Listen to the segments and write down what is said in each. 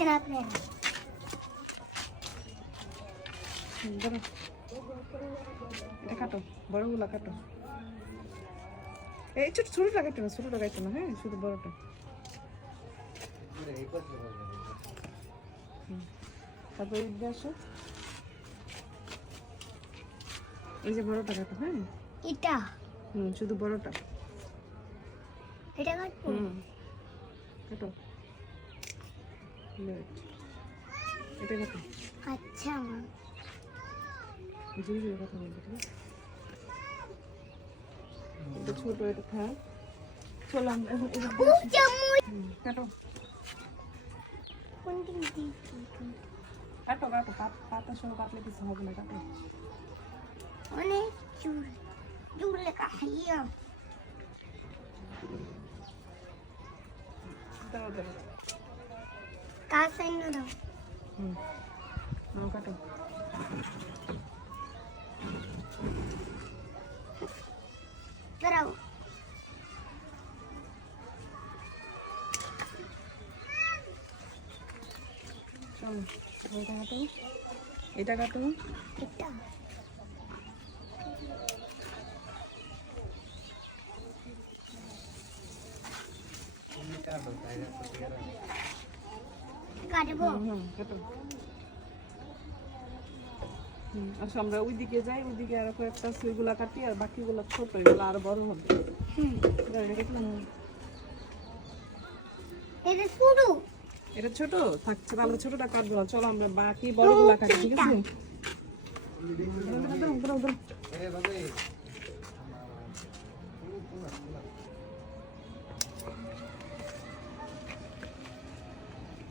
দেখছেন আপনারা এটা কাটো বড়গুলো কাটো। এই ছোট ছোটটা কাটো না ছোটটা কাটো না হ্যাঁ শুধু বড়টা। তারপর এদিকে আসো। এই যে বড়টা কাটো হ্যাঁ। এটা? হুম শুধু বড়টা। এটা হুম। কাটো। Right. এটা কাটো আচ্ছা মা। জোরে জোরে কথা বলবে ঠিক আছে? এটা ছোট এটা থাক। চলো আমরা এখন হুম, কাটো। কোন দিক দিয়ে কাটো? কাটো পাতা সহ কাটলে কিছু হবে না কাটো। অনেক চুল। চুল লেখা দাও দাও। কার সাইন দাও হুম নাও কাটো দাঁড়াও চলো এটা কাটো এটা কাটো এটা। হুম কাটো হুম আচ্ছা আমরা ওইদিকে যাই ওইদিকে আরও কয়েকটা সেগুলা কাটি আর বাকিগুলো ছোট এগুলো আরও বড় হবে এটা ছোট থাকছে আমরা ছোটটা কাটবো না চলো আমরা বাকি বড়গুলা কাটি ঠিক আছে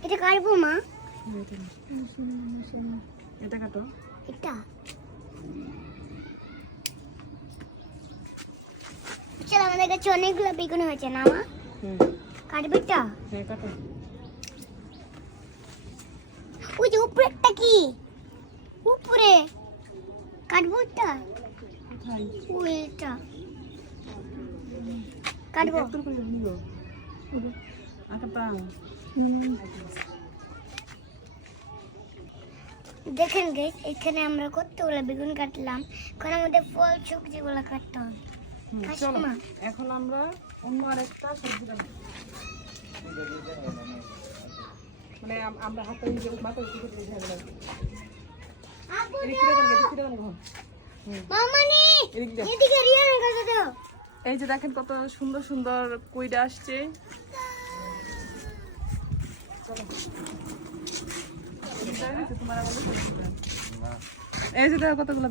এটা কাটবো মা এটা কাটো। এটা? চল আমাদের কাছে অনেকগুলো বেগুন হয়েছে না মা? কাটবি এটা? হ্যাঁ কাটো। ওই যে উপরেরটা কি? উপরে। কাটবো এটা? কোথায়? ওই কাটবো। দেখেন গাইস এখানে আমরা কতগুলো বেগুন কাটলাম। এখন আমাদের ফল যেগুলো কাটতে হবে। এখন আমরা অন্য আরেকটা সবজি মানে আমরা হাতে দিয়ে। এই যে দেখেন কত সুন্দর সুন্দর কুইডা আসছে। এই যে কতগুলো।